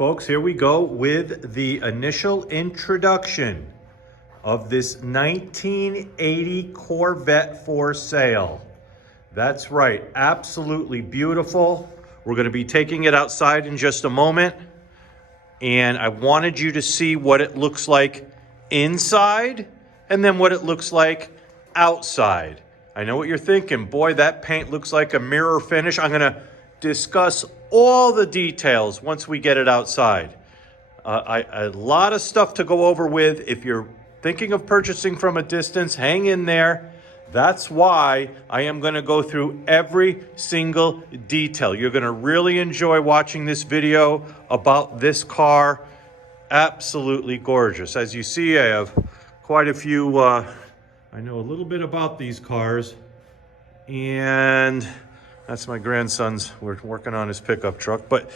Folks, here we go with the initial introduction of this 1980 Corvette for sale. That's right, absolutely beautiful. We're going to be taking it outside in just a moment. And I wanted you to see what it looks like inside and then what it looks like outside. I know what you're thinking. Boy, that paint looks like a mirror finish. I'm going to discuss all the details once we get it outside. A lot of stuff to go over with. If you're thinking of purchasing from a distance, hang in there. That's why I am going to go through every single detail. You're going to really enjoy watching this video about this car. Absolutely gorgeous. As you see, I have quite a few, I know a little bit about these cars. And that's my grandson's. We're working on his pickup truck. But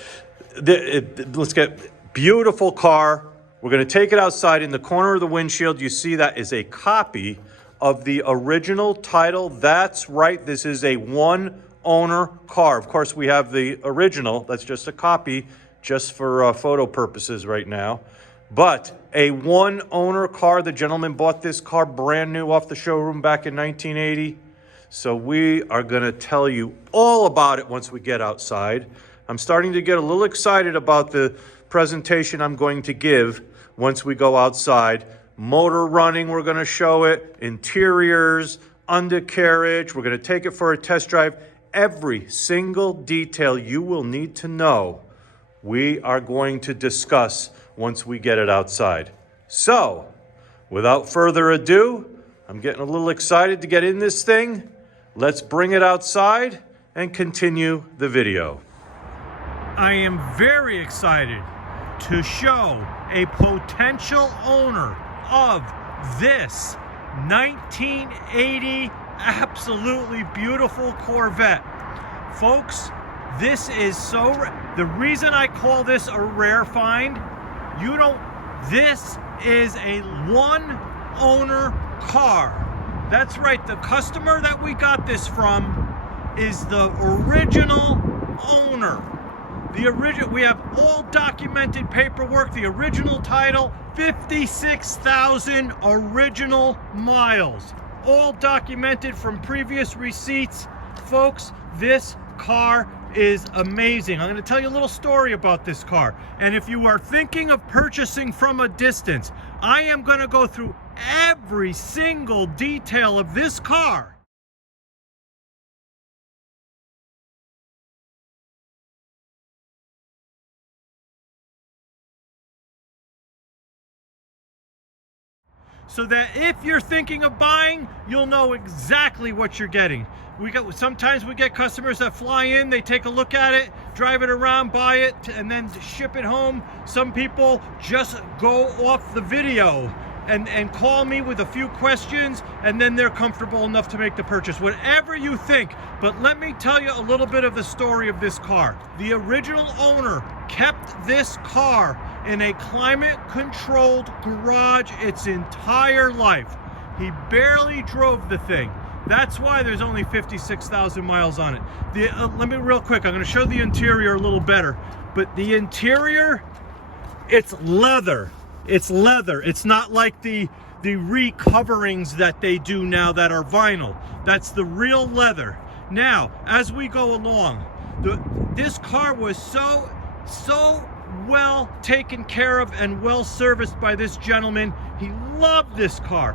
let's get beautiful car. We're going to take it outside. In the corner of the windshield, you see that is a copy of the original title. That's right. This is a one-owner car. Of course, we have the original. That's just a copy, just for photo purposes right now. But a one-owner car. The gentleman bought this car brand new off the showroom back in 1980. So we are going to tell you all about it once we get outside. I'm starting to get a little excited about the presentation I'm going to give once we go outside. Motor running, we're going to show it. Interiors, undercarriage. We're going to take it for a test drive. Every single detail you will need to know, we are going to discuss once we get it outside. So, without further ado, I'm getting a little excited to get in this thing. Let's bring it outside and continue the video. I am very excited to show a potential owner of this 1980 absolutely beautiful Corvette. Folks, this is the reason I call this a rare find, this is a one owner car. That's right, the customer that we got this from is the original owner. We have all documented paperwork, the original title, 56,000 original miles. All documented from previous receipts. Folks, this car is amazing. I'm going to tell you a little story about this car. And if you are thinking of purchasing from a distance, I am going to go through every single detail of this car. So that if you're thinking of buying, you'll know exactly what you're getting. Sometimes we get customers that fly in, they take a look at it, drive it around, buy it, and then ship it home. Some people just go off the video and call me with a few questions, and then they're comfortable enough to make the purchase. Whatever you think, but let me tell you a little bit of the story of this car. The original owner kept this car in a climate-controlled garage its entire life. He barely drove the thing. That's why there's only 56,000 miles on it. Let me real quick, I'm going to show the interior a little better. But the interior, it's leather. It's leather. It's not like the recoverings that they do now that are vinyl. That's the real leather. Now, as we go along, this car was so well taken care of and well serviced by this gentleman. He loved this car.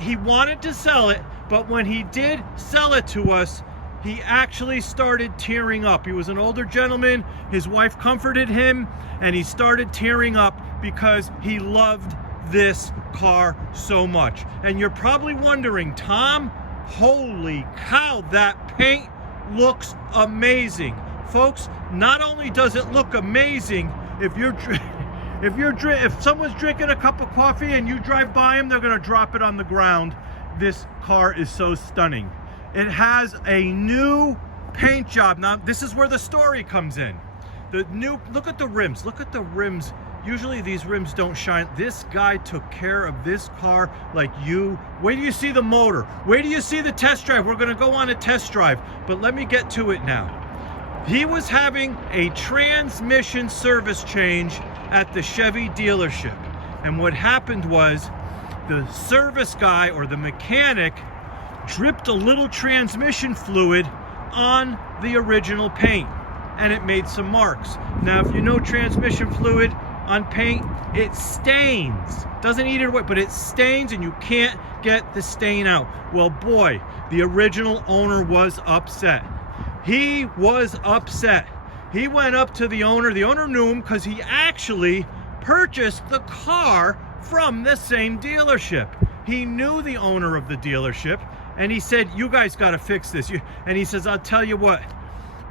He wanted to sell it, but when he did sell it to us, he actually started tearing up. He was an older gentleman. His wife comforted him, and he started tearing up because he loved this car so much. And you're probably wondering, Tom, holy cow, that paint looks amazing. Folks, not only does it look amazing, if someone's drinking a cup of coffee and you drive by them, they're going to drop it on the ground. This car is so stunning. It has a new paint job. Now, this is where the story comes in. Look at the rims. Look at the rims. Usually these rims don't shine. This guy took care of this car like you. Wait till you see the motor. Wait till you see the test drive. We're going to go on a test drive. But let me get to it now. He was having a transmission service change at the Chevy dealership. And what happened was the service guy or the mechanic dripped a little transmission fluid on the original paint, and it made some marks. Now, if you know transmission fluid on paint, it stains. Doesn't eat it away, but it stains and you can't get the stain out. Well, boy, the original owner was upset. He was upset. He went up to the owner. The owner knew him because he actually purchased the car from the same dealership. He knew the owner of the dealership, and he said, you guys got to fix this. And he says, I'll tell you what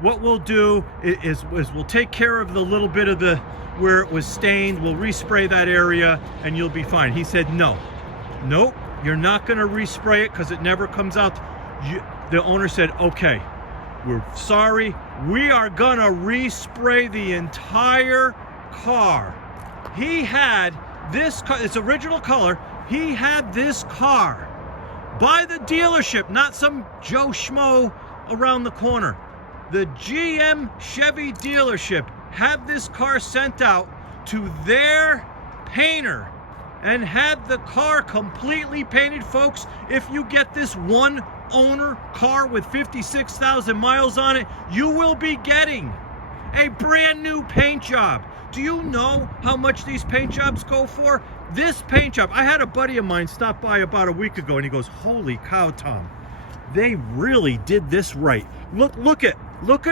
we'll do is we'll take care of the little bit of the where it was stained. We'll respray that area and you'll be fine. He said, nope, you're not going to respray it because it never comes out. The owner said, okay, we're sorry. We are going to respray the entire car. He had this car, its original color. He had this car by the dealership, not some Joe Schmo around the corner. The GM Chevy dealership had this car sent out to their painter and had the car completely painted. Folks, if you get this one owner car with 56,000 miles on it, you will be getting a brand new paint job. Do you know how much these paint jobs go for? This paint job, I had a buddy of mine stop by about a week ago and he goes, holy cow, Tom, they really did this right. Look at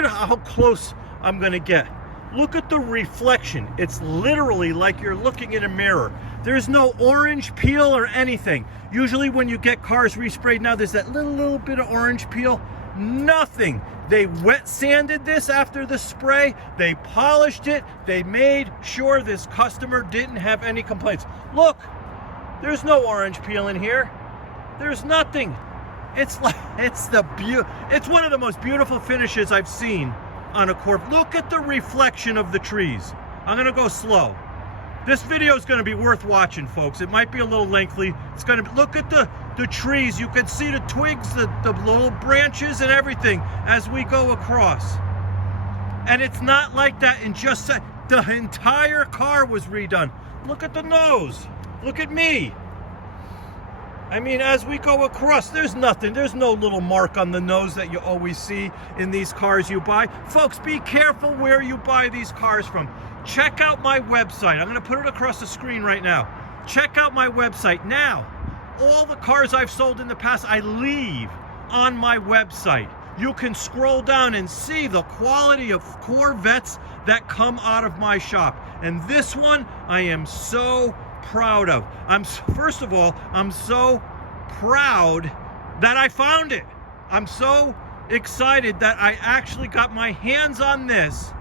how close I'm gonna get. Look at the reflection. It's literally like you're looking in a mirror. There's no orange peel or anything. Usually when you get cars resprayed now, there's that little bit of orange peel. Nothing. They wet sanded this after the spray. They polished it. They made sure this customer didn't have any complaints. Look, there's no orange peel in here. There's nothing. It's one of the most beautiful finishes I've seen on a Corvette. Look at the reflection of the trees. I'm gonna go slow. This video is gonna be worth watching, folks. It might be a little lengthy. It's gonna be, look at the trees. You can see the twigs, the little branches and everything as we go across. And it's not like that in just the entire car was redone. Look at the nose. Look at me. I mean, as we go across, there's nothing. There's no little mark on the nose that you always see in these cars you buy. Folks, be careful where you buy these cars from. Check out my website. I'm going to put it across the screen right now. Check out my website. Now, all the cars I've sold in the past, I leave on my website. You can scroll down and see the quality of Corvettes that come out of my shop. And this one, I am so proud of. First of all, I'm so proud that I found it. I'm so excited that I actually got my hands on this,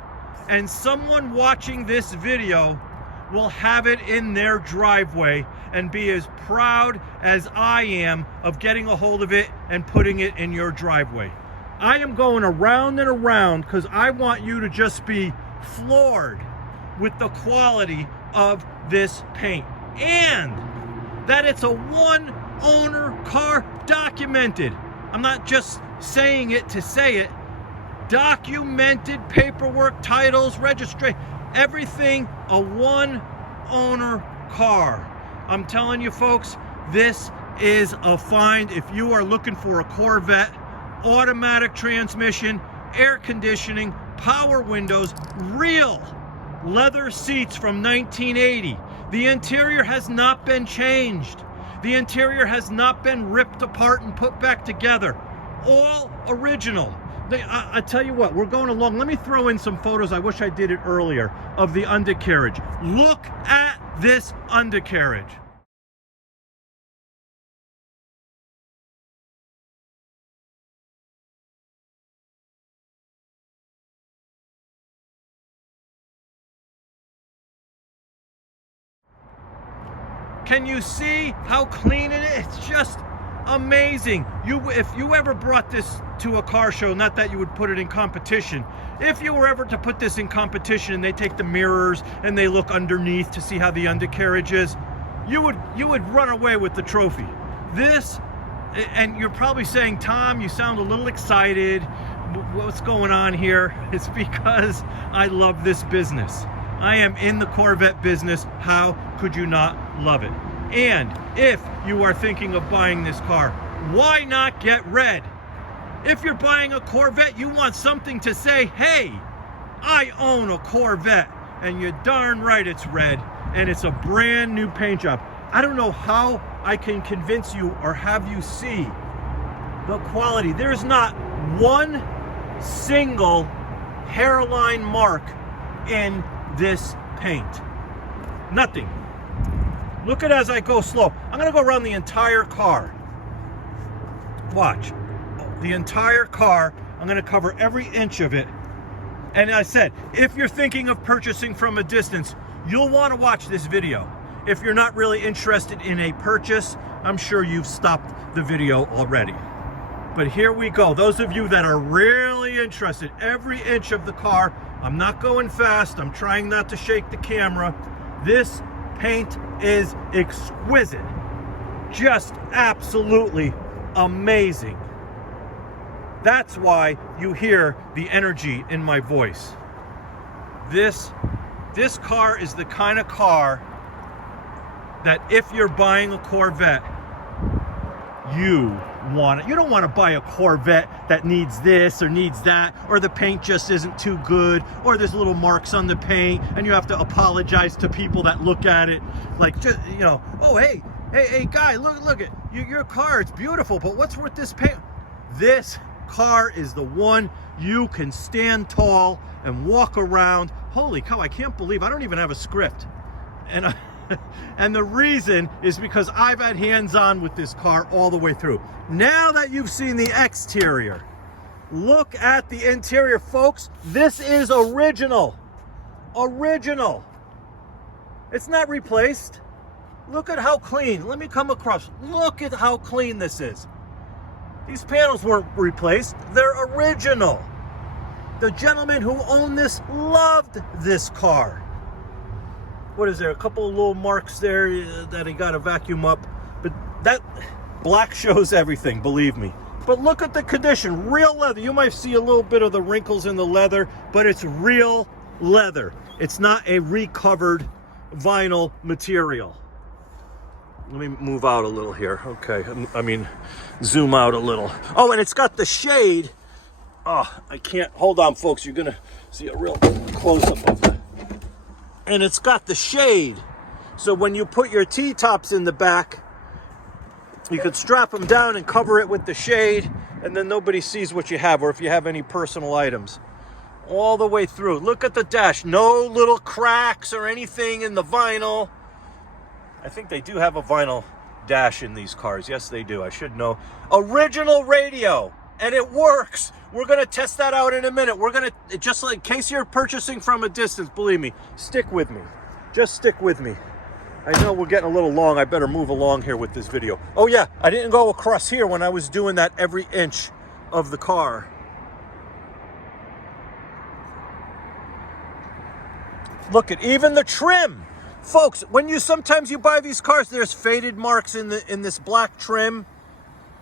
and someone watching this video will have it in their driveway and be as proud as I am of getting a hold of it and putting it in your driveway. I am going around and around because I want you to just be floored with the quality of this paint, and that it's a one owner car, documented. I'm not just saying it to say it. Documented paperwork, titles, registration, everything, a one owner car. I'm telling you, folks, this is a find. If you are looking for a Corvette, automatic transmission, air conditioning, power windows, real leather seats from 1980. The interior has not been changed. The interior has not been ripped apart and put back together. All original. I tell you what, we're going along. Let me throw in some photos. I wish I did it earlier, of the undercarriage. Look at this undercarriage. Can you see how clean it is? It's just amazing. If you ever brought this to a car show, not that you would put it in competition, if you were ever to put this in competition and they take the mirrors and they look underneath to see how the undercarriage is, you would run away with the trophy. This, and you're probably saying, Tom, you sound a little excited. what's going on here? It's because I love this business. I am in the Corvette business. How could you not love it? And if you are thinking of buying this car, why not get red? If you're buying a Corvette, you want something to say, hey, I own a Corvette. And you're darn right it's red, and it's a brand new paint job. I don't know how I can convince you or have you see the quality. There's not one single hairline mark in this paint. Nothing. Look at as I go slow. I'm gonna go around the entire car. Watch. The entire car. I'm gonna cover every inch of it. And I said, if you're thinking of purchasing from a distance, you'll want to watch this video. If you're not really interested in a purchase, I'm sure you've stopped the video already. But here we go. Those of you that are really interested, every inch of the car, I'm not going fast. I'm trying not to shake the camera. This paint is exquisite. Just absolutely amazing. That's why you hear the energy in my voice. This car is the kind of car that if you're buying a Corvette, you want it. You don't want to buy a Corvette that needs this or needs that, or the paint just isn't too good, or there's little marks on the paint and you have to apologize to people that look at it like, just, you know, oh, hey guy, look at your car, it's beautiful, but what's with this paint? This car is the one you can stand tall and walk around. Holy cow, I can't believe I don't even have a script. And the reason is because I've had hands-on with this car all the way through. Now that you've seen the exterior, look at the interior, folks. This is original. Original. It's not replaced. Look at how clean. Let me come across. Look at how clean this is. These panels weren't replaced. They're original. The gentleman who owned this loved this car. What is there? A couple of little marks there that he got to vacuum up. But that black shows everything, believe me. But look at the condition. Real leather. You might see a little bit of the wrinkles in the leather, but it's real leather. It's not a recovered vinyl material. Let me move out a little here. Okay, I mean, zoom out a little. Oh, and it's got the shade. Oh, I can't. Hold on, folks. You're going to see a real close-up of it. And it's got the shade. So when you put your T-tops in the back, you could strap them down and cover it with the shade, and then nobody sees what you have, or if you have any personal items. All the way through. Look at the dash. No little cracks or anything in the vinyl. I think they do have a vinyl dash in these cars. Yes, they do. I should know. Original radio, and it works. We're going to test that out in a minute. We're going to, just like in case you're purchasing from a distance, believe me, stick with me. Just stick with me. I know we're getting a little long. I better move along here with this video. Oh, yeah, I didn't go across here when I was doing that every inch of the car. Look at even the trim. Folks, when sometimes you buy these cars, there's faded marks in this black trim.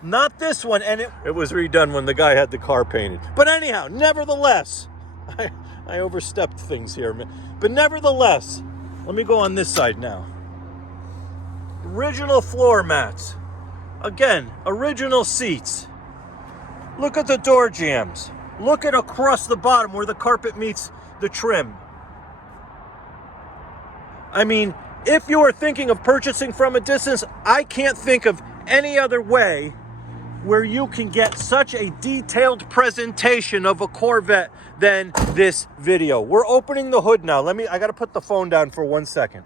Not this one, and it was redone when the guy had the car painted. But anyhow, nevertheless, I overstepped things here, man. But nevertheless, let me go on this side now. Original floor mats. Again, original seats. Look at the door jambs. Look at across the bottom where the carpet meets the trim. I mean, if you are thinking of purchasing from a distance, I can't think of any other way where you can get such a detailed presentation of a Corvette than this video. We're opening the hood now. I got to put the phone down for 1 second.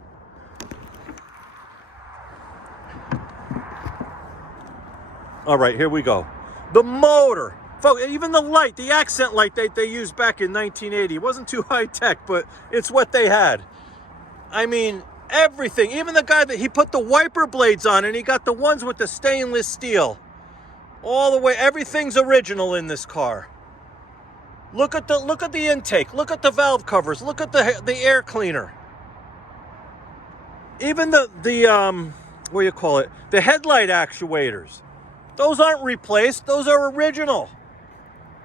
All right, here we go. The motor. Folks, even the light, the accent light that they used back in 1980. It wasn't too high tech, but it's what they had. I mean, everything. Even the guy that he put the wiper blades on, and he got the ones with the stainless steel. All the way, everything's original in this car. Look at the intake. Look at the valve covers. Look at the air cleaner. Even the what do you call it? The headlight actuators. Those aren't replaced. Those are original.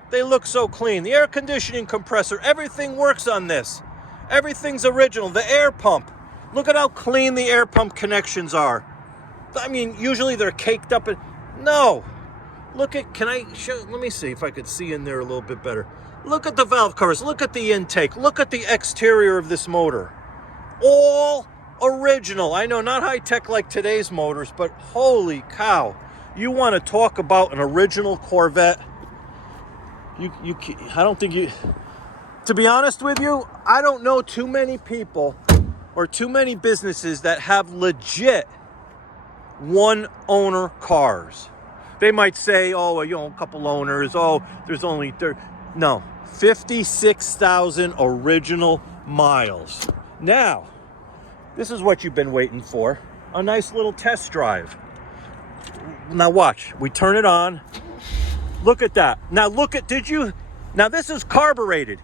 They look so clean. The air conditioning compressor, everything works on this. Everything's original. The air pump. Look at how clean the air pump connections are. I mean, usually they're caked up. No. Look at, can I show, let me see if I could see in there a little bit better. Look at the valve covers. Look at the intake. Look at the exterior of this motor. All original. I know, not high-tech like today's motors, but holy cow. You want to talk about an original Corvette? I don't think you, to be honest with you, I don't know too many people or too many businesses that have legit one-owner cars. They might say, oh, you know, a couple owners, oh, there's only 30. No, 56,000 original miles. Now, this is what you've been waiting for, a nice little test drive. Now watch, we turn it on. Look at that. Now look at, now this is carbureted.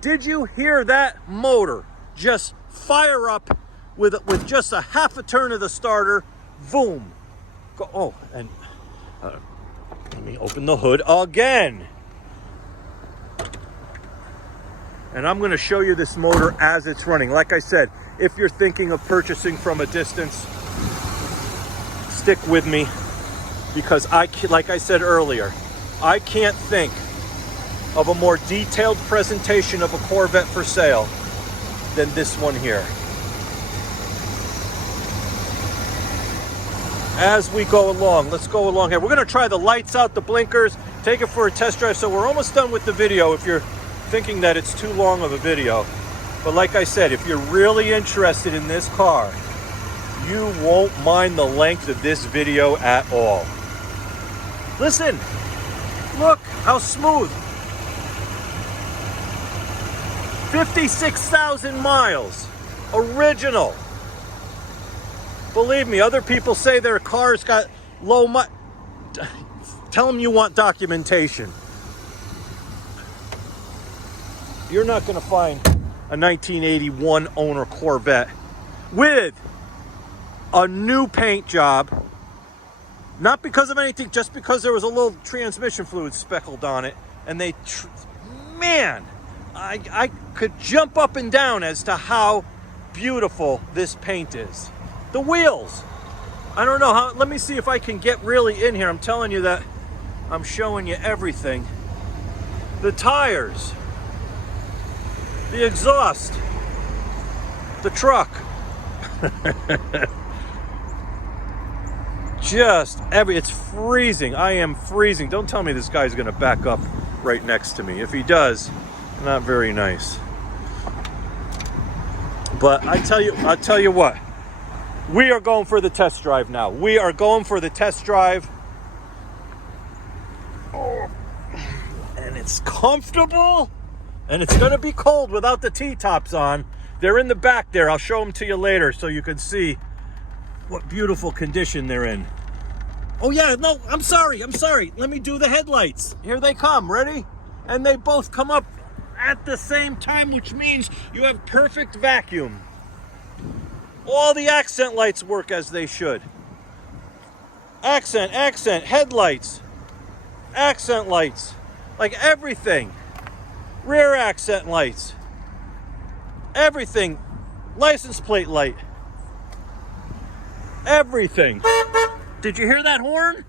Did you hear that motor just fire up with just a half a turn of the starter? Boom. Go, oh, and let me open the hood again. And I'm going to show you this motor as it's running. Like I said, if you're thinking of purchasing from a distance, stick with me, because like I said earlier, I can't think of a more detailed presentation of a Corvette for sale than this one here. As we go along, let's go along here. We're going to try the lights out, the blinkers, take it for a test drive. So we're almost done with the video if you're thinking that it's too long of a video. But like I said, if you're really interested in this car, you won't mind the length of this video at all. Listen, look how smooth. 56,000 miles, original. Believe me, other people say their cars got low mileage. Tell them you want documentation. You're not going to find a 1981 owner Corvette with a new paint job. Not because of anything, just because there was a little transmission fluid speckled on it. And they, man, I could jump up and down as to how beautiful this paint is. The wheels, I don't know how, let me see if I can get really in here. I'm telling you that I'm showing you everything. The tires, the exhaust, the truck. Just it's freezing. I am freezing. Don't tell me this guy's gonna back up right next to me. If he does, not very nice. But I'll tell you what. We are going for the test drive now. We are going for the test drive. Oh, and it's comfortable. And it's going to be cold without the T-tops on. They're in the back there. I'll show them to you later so you can see what beautiful condition they're in. Oh yeah, no, I'm sorry. Let me do the headlights. Here they come, ready? And they both come up at the same time, which means you have perfect vacuum. All the accent lights work as they should. Accent, headlights, accent lights, like everything. Rear accent lights, everything. License plate light, everything. Did you hear that horn?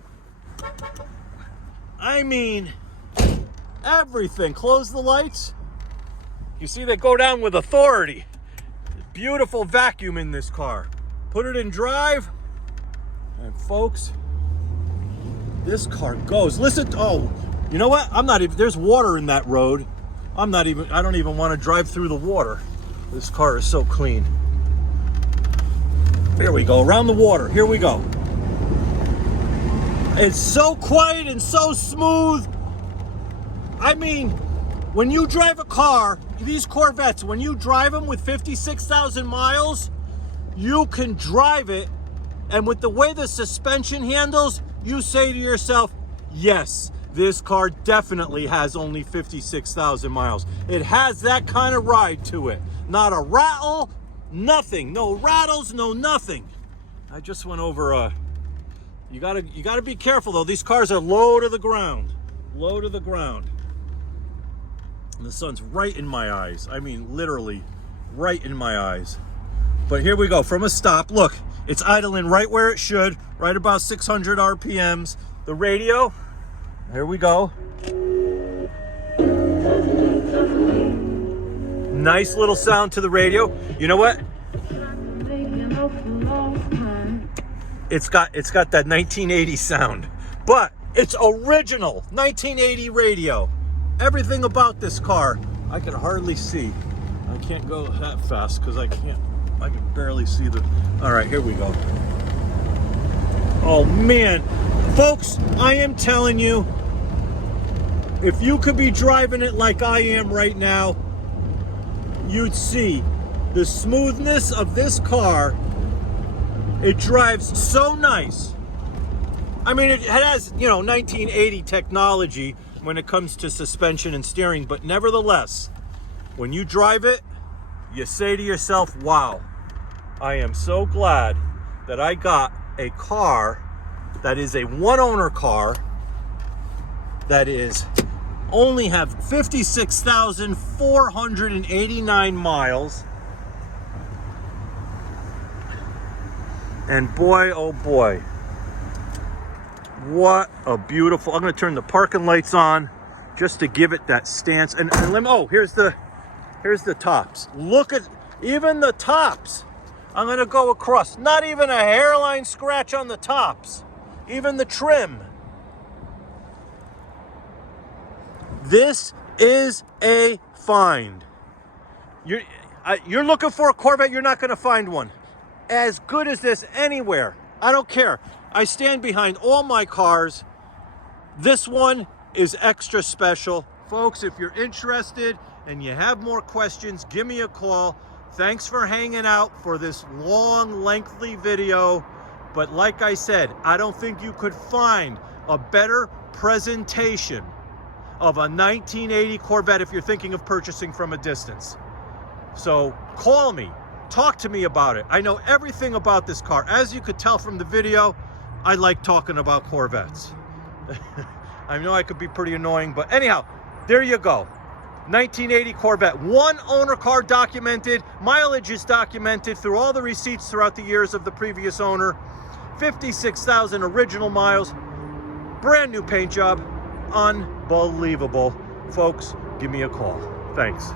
I mean, everything. Close the lights. You see, they go down with authority. Beautiful vacuum in this car. Put it in drive, and folks, this car goes. Listen, oh, you know what? I'm not even, there's water in that road. I don't even want to drive through the water. This car is so clean. Here we go, around the water. Here we go. It's so quiet and so smooth. I mean, when you drive a car, these Corvettes, when you drive them with 56,000 miles, you can drive it, and with the way the suspension handles, you say to yourself, yes, this car definitely has only 56,000 miles. It has that kind of ride to it. Not a rattle, nothing. No rattles, no nothing. I just went over you gotta be careful though. These cars are low to the ground. Low to the ground. The sun's right in my eyes. I mean, literally right in my eyes. But here we go from a stop. Look, it's idling right where it should, right about 600 RPMs. The radio, here we go. Nice little sound to the radio. You know what? It's got that 1980 sound, but it's original 1980 radio. Everything about this car, I can hardly see. I can't go that fast because I can barely see the. All right, here we go. Oh man, folks, I am telling you, if you could be driving it like I am right now, you'd see the smoothness of this car. It drives so nice. I mean, it has, 1980 technology when it comes to suspension and steering, but nevertheless, when you drive it, you say to yourself, wow, I am so glad that I got a car that is a one-owner car that is only have 56,489 miles. And boy, oh boy, what a beautiful, I'm gonna turn the parking lights on just to give it that stance. And oh, here's the tops. Look at, even the tops. I'm gonna go across, not even a hairline scratch on the tops, even the trim. This is a find. You're looking for a Corvette, you're not gonna find one as good as this anywhere. I don't care. I stand behind all my cars. This one is extra special. Folks, if you're interested and you have more questions, give me a call. Thanks for hanging out for this long, lengthy video. But like I said, I don't think you could find a better presentation of a 1980 Corvette if you're thinking of purchasing from a distance. So call me. Talk to me about it. I know everything about this car. As you could tell from the video, I like talking about Corvettes. I know I could be pretty annoying, but anyhow, there you go. 1980 Corvette, one owner car documented. Mileage is documented through all the receipts throughout the years of the previous owner. 56,000 original miles. Brand new paint job. Unbelievable. Folks, give me a call. Thanks.